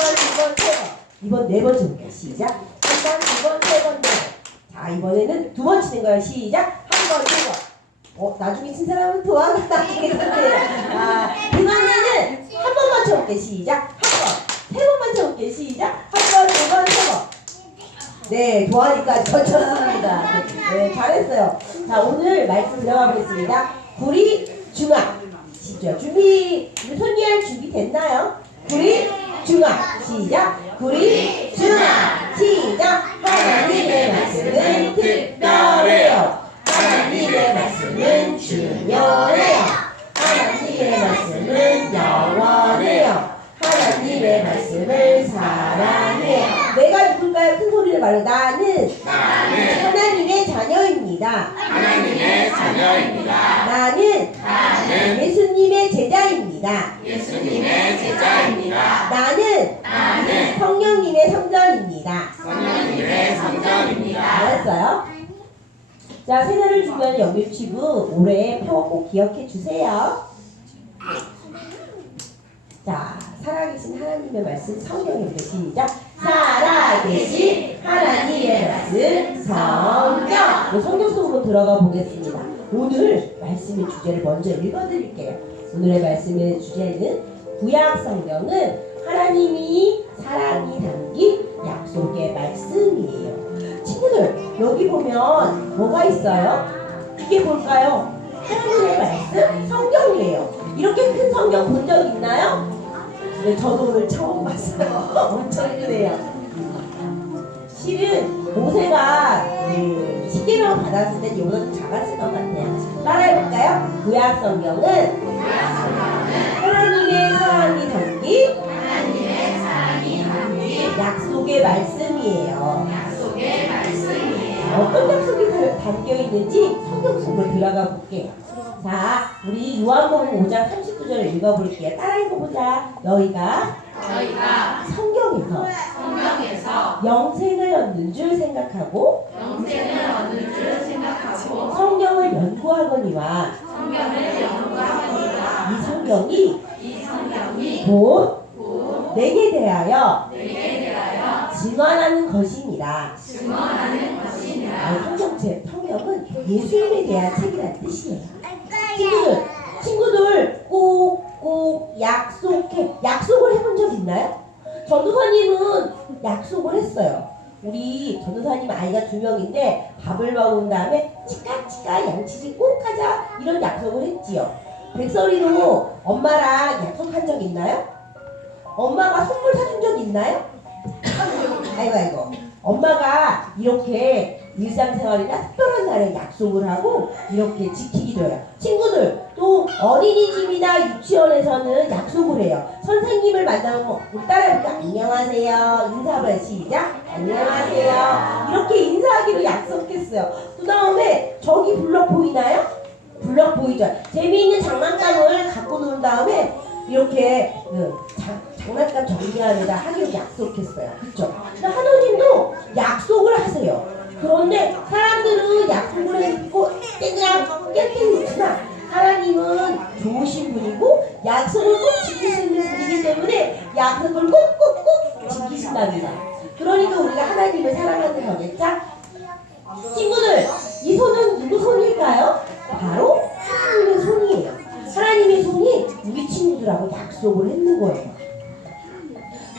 번, 두 번, 세 번. 이번 네 번째 볼게요. 시작. 한 번, 두 번, 세 번, 네 번. 자, 이번에는 두 번 치는 거예요. 시작. 한 번, 두 번. 나중에 친 사람은 도와가 나중에 선대요. 이번에는 한 번만 쳐볼게요. 시작. 한 번. 세 번만 쳐볼게요. 시작. 한 번, 두 번, 세 번. 네, 도하니까 젖혔습니다. 네, 잘했어요. 자, 오늘 말씀 들어가 보겠습니다. 구리, 중앙. 시죠. 준비, 우리 손이할 준비 됐나요? 구리, 중앙. 시작. 구리, 중앙. 시작. 하나님의 말씀은 특별해요. 하나님의 말씀은 중요해요. 하나님의 말씀은 영원해요. 하나님의 말씀을 사랑해요. 내가 누굴까요? 큰 소리를 말해. 나는 하나님의 자녀입니다. 하나님의 자녀입니다. 나는 예수님의 제자입니다. 예수님의 제자입니다. 나는 성령님의 성전입니다. 성령님의 성전입니다. 알았어요? 자, 새해를 준비하는 영유치부 올해의 표어 꼭 기억해 주세요. 자, 살아계신 하나님의 말씀 성경입니다. 시작. 살아계신 하나님의 말씀 성경. 성경 속으로 들어가 보겠습니다. 오늘 말씀의 주제를 먼저 읽어드릴게요. 오늘의 말씀의 주제는 구약 성경은 하나님이 사랑이 담긴 약속의 말씀이에요. 친구들, 여기 보면 뭐가 있어요? 이게 뭘까요? 하나님의 말씀 성경이에요. 이렇게 큰 성경 본 적 있나요? 네, 저도 오늘 처음 봤어요. 엄청 크네요. 실은 모세가 십계명을 받았을 때 이보다 좀 작았을 것 같아요. 따라해볼까요? 구약 성경은 하나님의 사랑이 담긴 약속의 말씀이에요. 어떤 약속이 담겨 있는지 성경 속으로 들어가 볼게요. 자, 우리 요한복음 5장 39절을 읽어볼게요. 따라 읽어보자. 너희가 성경에서 영생을 얻는 줄 생각하고 성경을 연구하거니와 이 성경이 곧 내게 대하여 증언하는 것이니라. 성경은 예수님에 대한 책이라는 뜻이에요. 친구들 꼭 약속해. 약속을 해본 적 있나요? 전도사님은 약속을 했어요. 우리 전도사님 아이가 2명인데 밥을 먹은 다음에 치까 양치기 꼭 하자 이런 약속을 했지요. 백설이도 엄마랑 약속한 적 있나요? 엄마가 선물 사준 적 있나요? 아이고 엄마가 이렇게 일상생활이나 특별한 날에 약속을 하고 이렇게 지키기도 해요. 친구들 또 어린이집이나 유치원에서는 약속을 해요. 선생님을 만나면 우리 따라해볼까? 안녕하세요. 인사해봐요. 시작. 안녕하세요. 이렇게 인사하기로 약속했어요. 그 다음에 저기 블럭 보이나요? 블럭 보이죠? 재미있는 장난감을 갖고 논 다음에 이렇게 장난감 정리하느라 하기로 약속했어요. 그쵸? 하나님도 약속을 하세요. 그런데 사람들은 약속을 했고 그냥 깨뜨리지만 하나님은 좋으신 분이고 약속을 꼭 지키시는 분이기 때문에 약속을 꼭꼭꼭 지키신답니다. 그러니까 우리가 하나님을 사랑하는 거겠죠? 친구들, 이 손은 누구 손일까요? 바로 하나님의 손이에요. 하나님의 손이 우리 친구들하고 약속을 했는 거예요.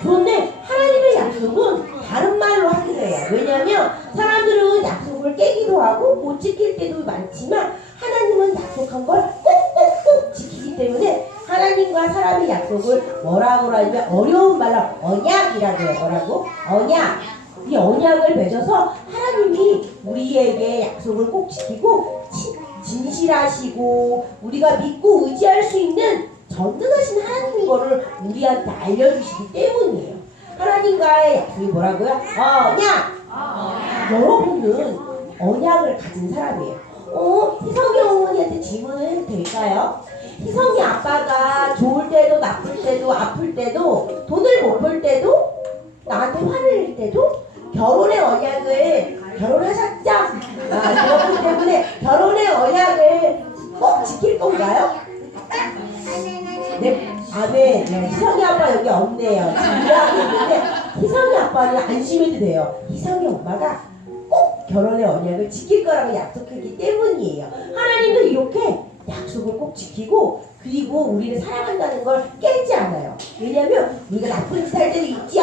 그런데 하나님의 약속은 다른 말로 하기도 해요. 왜냐하면 사람들은 약속을 깨기도 하고 못 지킬 때도 많지만 하나님은 약속한 걸 꼭꼭꼭 지키기 때문에 하나님과 사람의 약속을 뭐라고 하냐면 어려운 말로 언약이라고 해요. 뭐라고? 언약. 이 언약을 맺어서 하나님이 우리에게 약속을 꼭 지키고 진실하시고 우리가 믿고 의지할 수 있는 전능하신 하나님인 거를 우리한테 알려주시기 때문이에요. 하나님과의 약속이 뭐라고요? 언약! 여러분은 언약을 가진 사람이에요. 희성이 어머니한테 질문을 해도 될까요? 희성이 아빠가 좋을 때도 나쁠 때도 아플 때도 돈을 못 벌 때도 나한테 화를 낼 때도 결혼의 언약을 결혼하셨죠? 그렇기 때문에 결혼의 언약을 꼭 지킬 건가요? 네, 아멘. 희성이 아빠 여기 없네요. 지금 일하고 아빠는 안심해도 돼요. 이성의 엄마가 꼭 결혼의 언약을 지킬 거라고 약속했기 때문이에요. 하나님도 이렇게 약속을 꼭 지키고 그리고 우리를 사랑한다는 걸 깨지 않아요. 왜냐면 우리가 나쁜 짓 할 때도 있죠.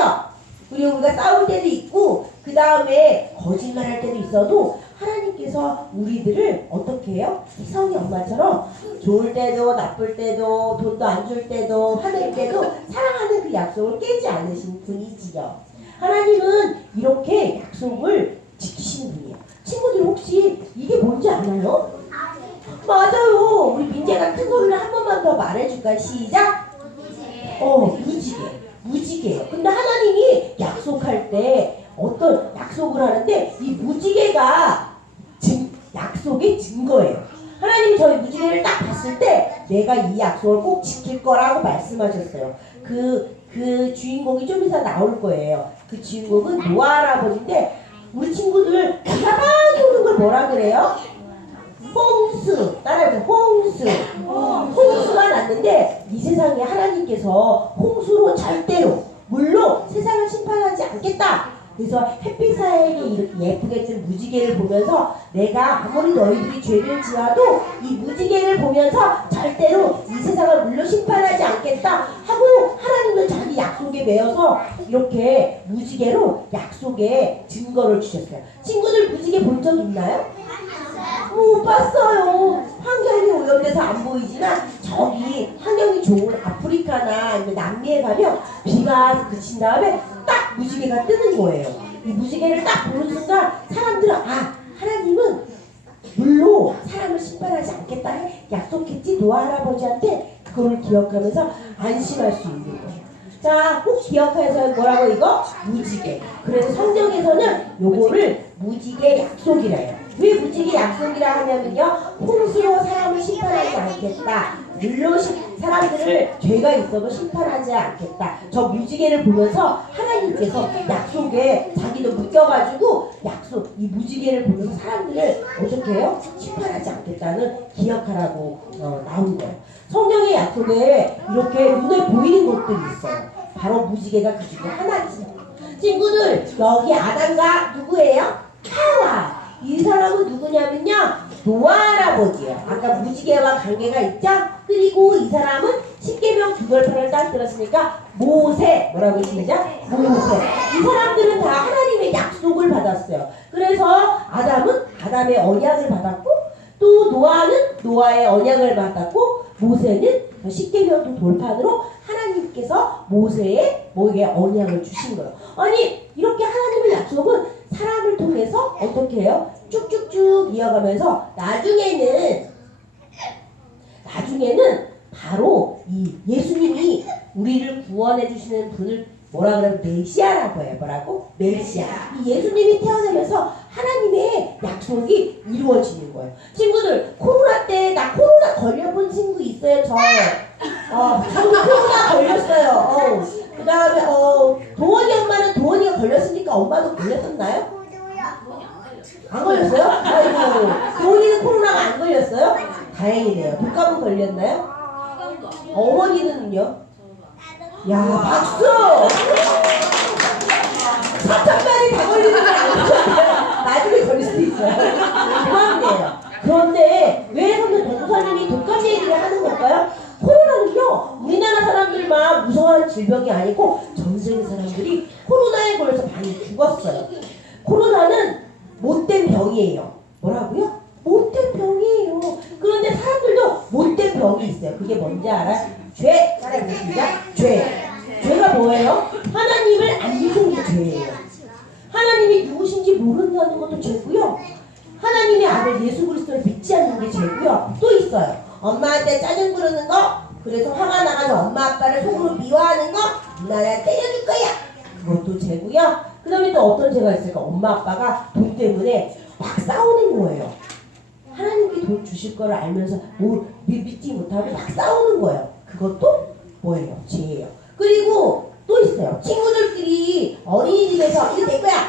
그리고 우리가 싸울 때도 있고 그 다음에 거짓말할 때도 있어도 하나님께서 우리들을 어떻게 해요? 희성이 엄마처럼 좋을 때도 나쁠 때도 돈도 안 줄 때도 화낼 때도 사랑하는 그 약속을 깨지 않으신 분이지요. 하나님은 이렇게 약속을 지키시는 분이에요. 친구들 혹시 이게 뭔지 아나요? 맞아요. 우리 민재가 큰 소리를 한 번만 더 말해줄까요? 시작. 무지개. 무지개예요. 근데 하나님이 약속할 때 어떤 약속을 하는데 이 무지개가 약속의 증거예요. 하나님이 저희 무지개를 딱 봤을 때 내가 이 약속을 꼭 지킬 거라고 말씀하셨어요. 그 주인공이 좀 이따 나올 거예요. 그 주인공은 노아 할아버지인데 우리 친구들 비가 많이 오는 걸 뭐라 그래요? 홍수. 따라해보세요. 홍수. 홍수가 났는데 이 세상에 하나님께서 홍수로 절대로 물로 세상을 심판하지 않겠다. 그래서 햇빛 사이에 이렇게 예쁘게 뜬 무지개를 보면서 내가 아무리 너희들이 죄를 지어도 이 무지개를 보면서 절대로 이 세상을 물로 심판하지 않겠다 하고 하나님은 자기 약속에 매여서 이렇게 무지개로 약속의 증거를 주셨어요. 친구들 무지개 본 적 있나요? 못 봤어요. 환경이 오염돼서 안 보이지만 저기 환경이 좋은 아프리카나 아니면 남미에 가면 비가 그친 다음에 딱 무지개가 뜨는 거예요. 이 무지개를 딱 보는 순간 사람들은 하나님은 물로 사람을 심판하지 않겠다 약속했지 노아 할아버지한테 그거를 기억하면서 안심할 수 있는 거예요. 자, 꼭 기억해서 뭐라고 이거? 무지개. 그래서 성경에서는 요거를 무지개 약속이라 해요. 왜 무지개 약속이라 하냐면요. 홍수로 사람을 심판하지 않겠다. 물로 사람들을 죄가 있어도 심판하지 않겠다. 저 무지개를 보면서 하나님께서 약속에 자기도 묶여가지고 이 무지개를 보면서 사람들을 어떻게 해요? 심판하지 않겠다는 기억하라고 나온 거예요. 성경의 약속에 이렇게 눈에 보이는 것들이 있어요. 바로 무지개가 그 중에 하나지. 친구들 여기 아담과 누구예요? 하와. 이 사람은 누구냐면요 노아 할아버지예요. 아까 무지개와 관계가 있죠? 그리고 이 사람은 십계명 9벌판을 딱 들었으니까 모세. 뭐라고 시작? 모세. 이 사람들은 다 하나님의 약속을 받았어요. 그래서 아담은 아담의 언약을 받았고 또 노아는 노아의 언약을 받았고 모세는 십계명 돌판으로 하나님께서 모세에게 언약을 주신 거예요. 아니 이렇게 하나님의 약속은 사람을 통해서 어떻게 해요? 쭉쭉쭉 이어가면서 나중에는 바로 이 예수님이 우리를 구원해 주시는 분을 뭐라 그러면 메시아라고 해요. 뭐라고? 메시아. 이 예수님이 태어나면서 하나님의 약속이 이루어지는 거예요. 친구들 코로나 때 나 코로나 걸려본 친구 있어요? 저도 코로나 걸렸어요. 그 다음에 도원이 엄마는 도원이가 걸렸으니까 엄마도 걸렸었나요? 안 걸렸어요? 아이고 도원이는 코로나가 안 걸렸어요? 다행이네요. 독감은 걸렸나요? 어머니는요? 야 박수! 3천만이 다 걸리는 건 아니잖아요. 나중에 걸릴 수도 있어요. 고맙네요. 그런데 왜 전도사님이 독감 얘기를 하는 걸까요? 코로나는요 우리나라 사람들만 무서워하는 질병이 아니고 전 세계 사람들이 코로나에 걸려서 많이 죽었어요. 코로나는 못된 병이에요. 뭐라고요? 못된 병이에요. 그런데 사람들도 못된 병이 있어요. 그게 뭔지 알아요? 죄. 따라해보시죠. 죄가 뭐예요? 하나님을 안 믿는 게 죄예요. 하나님이 누구신지 모른다는 것도 죄고요. 하나님의 아들 예수 그리스도를 믿지 않는 게 죄고요. 또 있어요. 엄마한테 짜증 부르는 거, 그래서 화가 나가지고 엄마 아빠를 속으로 미워하는 거, 나를 때려줄 거야. 그것도 죄고요. 그 다음에 또 어떤 죄가 있을까? 엄마 아빠가 돈 때문에 막 싸우는 거예요. 하나님께 돈 주실 거를 알면서 믿지 못하고 막 싸우는 거예요. 그것도 뭐예요? 죄예요. 그리고 또 있어요. 친구들끼리 어린이집에서 이거 내 거야,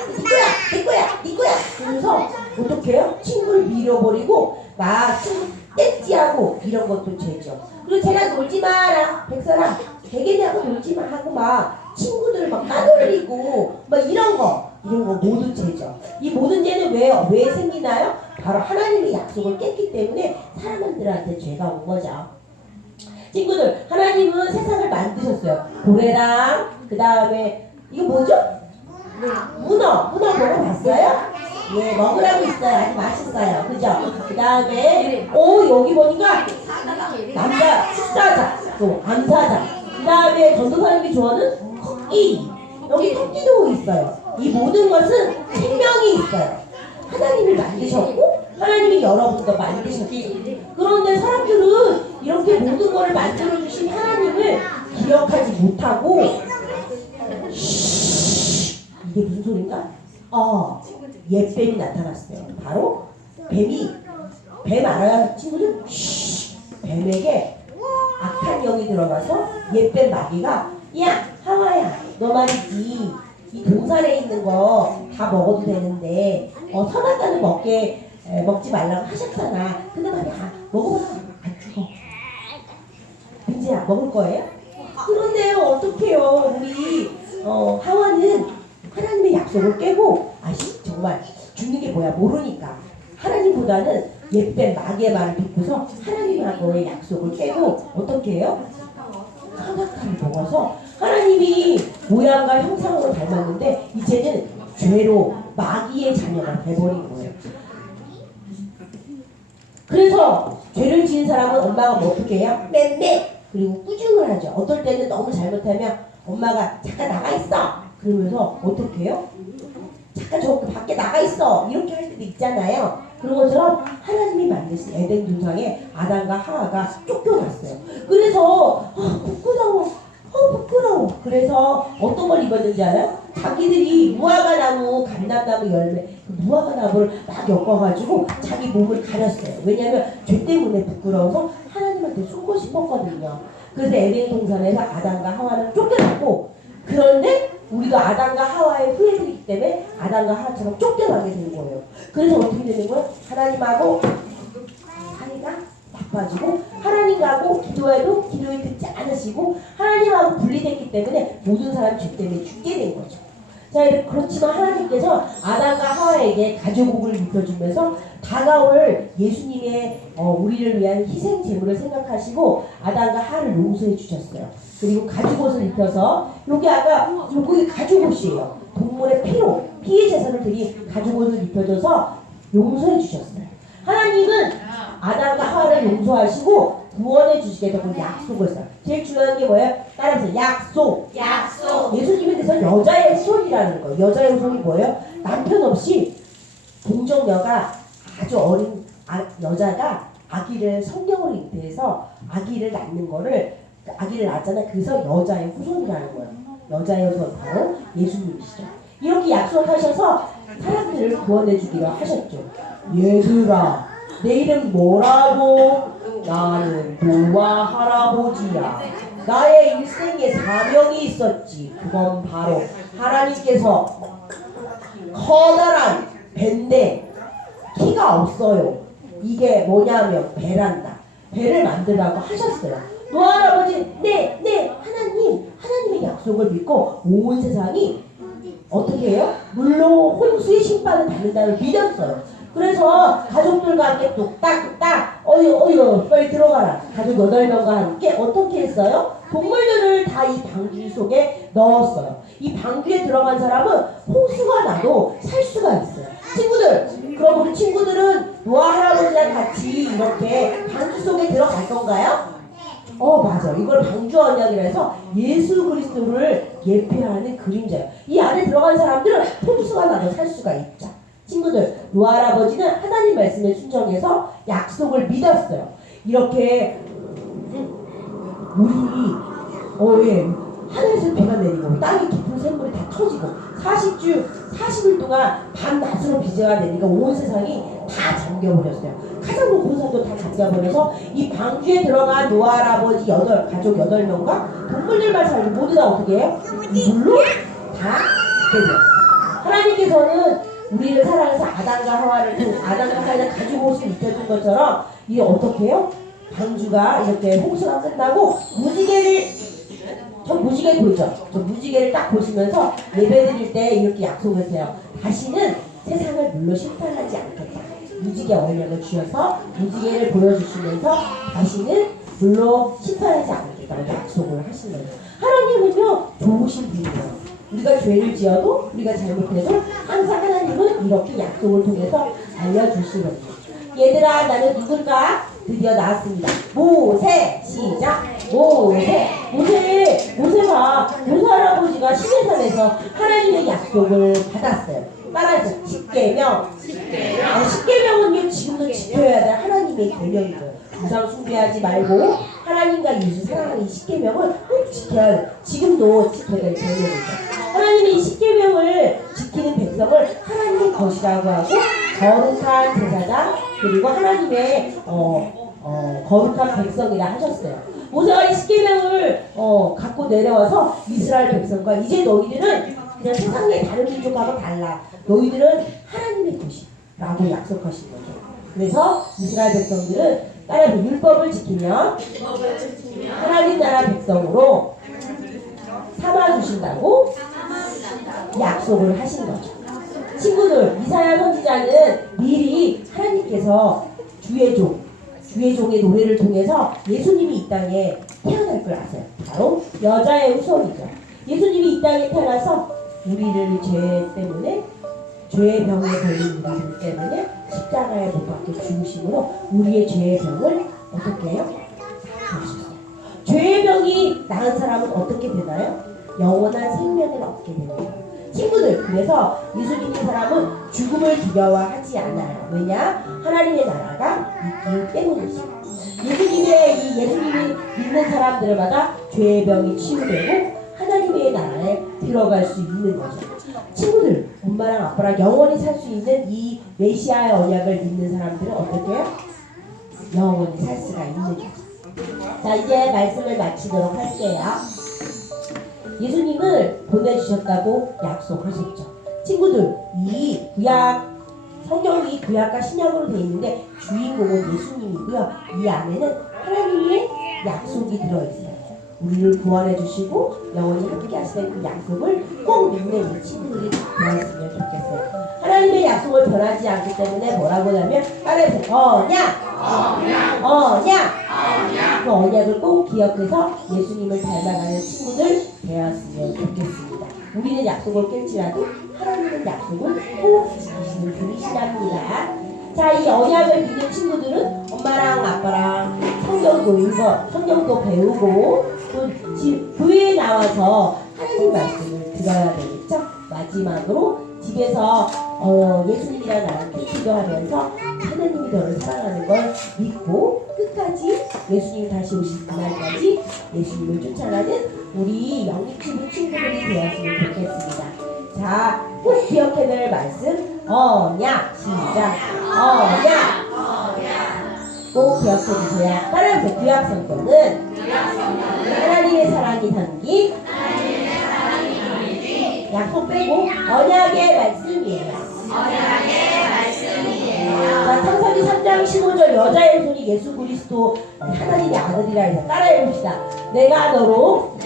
내 거야, 네 거야. 그래서 어떻게 해요? 친구를 밀어버리고 막 친구 떼찌하고 이런 것도 죄죠. 그리고 쟤랑 놀지 마라. 백설아, 대개냐고 놀지 마 하고 막 친구들 막 따돌리고 막 이런 거 모든 죄죠. 이 모든 죄는 왜 생기나요? 바로 하나님의 약속을 깼기 때문에 사람들한테 죄가 온 거죠. 친구들, 하나님은 세상을 만드셨어요. 고래랑 그 다음에 이거 뭐죠? 문어 먹어봤어요? 예, 먹으라고 있어요. 아주 맛있어요. 그죠? 그 다음에 여기 보니까 남자 축사자, 또 암사자. 그 다음에 전도사님이 좋아하는 토끼. 여기 토끼도 있어요. 이 모든 것은 생명이 있어요. 하나님이 만드셨고 하나님이 여러분도 만드셨죠. 그런데 사람들은 이렇게 모든 것을 만들어주신 하나님을 기억하지 못하고 이게 무슨 소린가? 옛뱀이 나타났어요. 바로 뱀 알아요, 친구들? 뱀에게 악한 영이 들어가서 옛뱀 마귀가 야 하와야 너 말이지 이 동산에 있는 거 다 먹어도 되는데 선악과는 먹지 말라고 하셨잖아. 근데 말이야 먹어봐 안 죽어. 민지야 먹을 거예요? 그런데요 어떡해요 우리 하와는 하나님의 약속을 깨고 정말 죽는 게 뭐야 모르니까 하나님보다는 옛뱀 마귀의 말을 듣고서 하나님하고의 약속을 깨고 어떻게 해요? 선악과를 먹어서 하나님이 모양과 형상으로 닮았는데 이제는 죄로 마귀의 자녀가 돼버린 거예요. 그래서 죄를 지은 사람은 엄마가 뭐 어떻게 해요? 맴매 그리고 꾸중을 하죠. 어떨 때는 너무 잘못하면 엄마가 잠깐 나가 있어 그러면서 어떻게 해요? 잠깐 저 밖에 나가 있어 이렇게 할 때도 있잖아요. 그런 것처럼 하나님이 만드신 에덴 동산에 아담과 하와가 쫓겨났어요. 그래서 부끄러워. 그래서 어떤 걸 입었는지 알아요? 자기들이 무화과 나무, 감람나무 열매, 그 무화과 나무를 막 엮어가지고 자기 몸을 가렸어요. 왜냐하면 죄 때문에 부끄러워서 하나님한테 숨고 싶었거든요. 그래서 에덴 동산에서 아담과 하와는 쫓겨났고, 그런데 우리도 아담과 하와의 후예들이기 때문에 아담과 하와처럼 쫓겨나게 된 거예요. 그래서 어떻게 되는 거예요? 하나님하고 사이가 나빠지고 하나님하고 기도해도 기도에 듣지 않으시고 하나님하고 분리됐기 때문에 모든 사람이 죄 때문에 죽게 된 거죠. 자, 그렇지만 하나님께서 아담과 하와에게 가죽옷을 입혀주면서 다가올 예수님의 우리를 위한 희생 제물을 생각하시고 아담과 하와를 용서해 주셨어요. 그리고 가죽옷을 입혀서 여기 요게 가죽옷이에요. 동물의 피의 제사를 드린 가죽옷을 입혀줘서 용서해 주셨어요. 하나님은 아담과 하와를 용서하시고 구원해 주시겠다고 약속을 써요. 제일 중요한 게 뭐예요? 따라서 약속. 예수님에 대해서 여자의 후손이라는 거예요. 여자의 후손이 뭐예요? 남편 없이 동정녀가 아주 어린 여자가 아기를 성경으로 잉태해서 아기를 낳는 거를 아기를 낳았잖아요. 그래서 여자의 후손이라는 거예요. 여자의 후손 바로 예수님이시죠. 이렇게 약속하셔서 사람들을 구원해 주기로 하셨죠. 얘들아 내 이름 뭐라고? 나는 노아 할아버지야. 나의 일생에 사명이 있었지. 그건 바로 하나님께서 커다란 밴데 키가 없어요. 이게 뭐냐면 배란다. 배를 만들라고 하셨어요. 노아 할아버지 하나님의 약속을 믿고 온 세상이 어떻게 해요? 물로 홍수의 심판을 받는다는 믿었어요. 그래서 가족들과 함께 뚝딱 어휴 빨리 들어가라. 가족 8명과 함께 어떻게 했어요? 동물들을 다 이 방주 속에 넣었어요. 이 방주에 들어간 사람은 홍수가 나도 살 수가 있어요. 친구들, 그럼 우리 친구들은 노아 할아버지랑 같이 이렇게 방주 속에 들어갈 건가요? 맞아. 이걸 방주 언약이라 해서 예수 그리스도를 예표하는 그림자예요. 이 안에 들어간 사람들은 홍수가 나도 살 수가 있죠. 친구들, 노아 할아버지는 하나님 말씀에 순종해서 약속을 믿었어요. 이렇게 우리 하늘에서 비가 내리고 땅이 깊은 샘물이 다 터지고 40일 동안 밤낮으로 비가 내리니까 온 세상이 다 잠겨버렸어요. 가장 높은 산도 다 잠겨버려서 이 방주에 들어간 노아 할아버지 가족 8명과 동물들만 살고 모두 다 어떻게 해요? 이 물로 다 죽게 되었어요. 하나님께서는 우리를 사랑해서 아담과 하와를 가죽옷을 입혀준 것처럼 이게 어떻게 해요? 방주가 이렇게 홍수가 끝나고 무지개를 저 무지개 보이죠? 저 무지개를 딱 보시면서 예배 드릴 때 이렇게 약속하세요. 다시는 세상을 물로 심판하지 않겠다. 무지개 언약을 주셔서 무지개를 보여주시면서 다시는 물로 심판하지 않겠다고 약속을 하신 거예요. 하나님은요 좋으신 분이에요. 우리가 죄를 지어도 우리가 잘못해도 항상 하나님은 이렇게 약속을 통해서 알려주시거든요. 얘들아 나는 누굴까? 드디어 나왔습니다. 모세 시작. 모세가 모세 할아버지가 시내산에서 하나님의 약속을 받았어요. 따라해서 십계명. 십계명은요 지금도 지켜야 될 하나님의 계명이에요. 우상 숭배하지 말고 하나님과 예수 사랑하는 이 십계명을 꼭 지켜야 돼요. 지금도 지켜야 될 계명이죠. 하나님의 이 십계명을 지키는 백성을 하나님의 것이라고 하고 거룩한 제사장 그리고 하나님의 거룩한 백성이라 하셨어요. 모세가 이 십계명을 갖고 내려와서 이스라엘 백성과 이제 너희들은 그냥 세상의 다른 민족하고 달라. 너희들은 하나님의 것이라고 약속하신 거죠. 그래서 이스라엘 백성들은 따라서 율법을 지키면 하나님 나라 백성으로 삼아주신다고 약속을 하신 거죠. 친구들, 이사야 선지자는 미리 하나님께서 주의 종의 노래를 통해서 예수님이 이 땅에 태어날 걸 아세요. 바로 여자의 후손이죠. 예수님이 이 땅에 태어나서 우리를 죄 때문에 죄의 병에 걸린 우리들 때문에 십자가에 못 박혀 죽으심으로 우리의 죄의 병을 어떻게 해요? 나으셨어요. 죄의 병이 나은 사람은 어떻게 되나요? 영원한 생명을 얻게 됩니다. 친구들, 그래서 예수 믿는 사람은 죽음을 두려워하지 않아요. 왜냐? 하나님의 나라가 있기 때문이죠. 예수님이 믿는 사람들마다 죄의 병이 치유되고 하나님의 나라에 들어갈 수 있는 거죠. 친구들, 엄마랑 아빠랑 영원히 살 수 있는 이 메시아의 언약을 믿는 사람들은 어떻게 해요? 영원히 살 수가 있는 거죠. 자, 이제 말씀을 마치도록 할게요. 예수님을 보내주셨다고 약속하셨죠. 친구들, 이 성경이 구약과 신약으로 되어 있는데 주인공은 예수님이고요. 이 안에는 하나님의 약속이 들어있어요. 우리를 구원해 주시고 영원히 함께 하시는 그 약속을 꼭 믿는 이 친구들이 되었으면 좋겠어요. 하나님의 약속을 변하지 않기 때문에 뭐라고 하냐면 따라해서 언약. 그 언약을 꼭 기억해서 예수님을 닮아가는 친구들 되었으면 좋겠습니다. 우리는 약속을 깰지라도 하나님은 약속을 꼭 지키시는 분이시랍니다. 자, 이 언약을 믿는 친구들은 엄마랑 아빠랑 성경도 배우고 또 교회에 나와서 하나님 말씀을 들어야 되겠죠. 마지막으로 집에서 예수님이랑 나랑 기도하면서 하나님이 너를 사랑하는 걸 믿고 끝까지 예수님이 다시 오실 그날까지 예수님을 쫓아가는 우리 영립치부 친구들이 되었으면 좋겠습니다. 자, 꼭 기억해야 될 말씀 언약 시작. 언약 꼭 기억해주세요. 따라해보세요. 구약 성경은 하나님의 사랑이 담긴 약속 빼고 언약의 말씀이에요. 자, 창세기 3장 15절 여자의 손이 예수 그리스도 하나님의 아들이라 해서 따라해봅시다. 내가 너로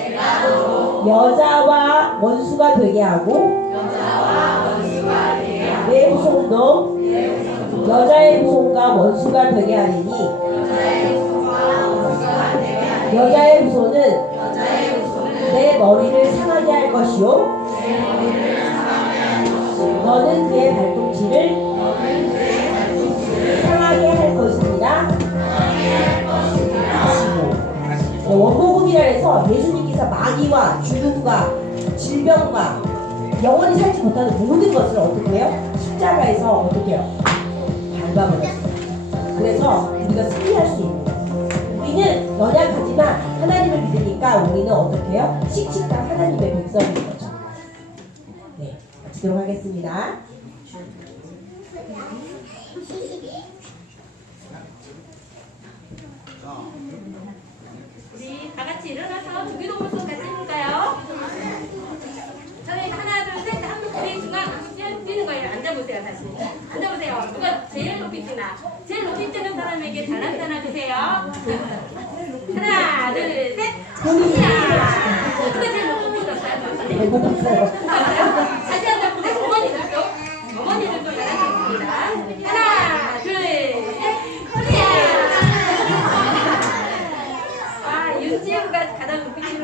여자와 원수가 되게 하고 내 후손도 여자의 후손과 원수가 되게 하리니 여자의 후손은 내 머리를 상하게 할 것이요 너는 그의 발꿈치를 상하게 할 것입니다. 원복음이라 해서 예수님께서 마귀와 죽음과 질병과 영원히 살지 못하는 모든 것을 어떻게 해요? 십자가에서 어떻게 해요? 밟아버렸어요. 그래서 우리가 승리할 수 있는 거예요. 우리는 연약하지만 하나님을 믿으니까 우리는 어떻게 해요? 씩씩한 하나님의 백성인 거죠. 네, 마치도록 하겠습니다. 우리 다 같이 일어나서 주기도문송 같이 해볼까요? 저희 하나 둘 셋 한번 우리 중앙 뛰는 거예요. 앉아보세요. 다시 앉아보세요. 누가 제일 높이 뛰나? 제일 높이 뛰는 사람에게 달랑 하나 주세요. 하나 둘 셋. 자. 네, 못 봤어요. 다시 한번 보세요. 어머니들도 나눠주겠습니다. 하나, 둘, 셋, 코리아! 아, 윤지우가 가장 높이 치는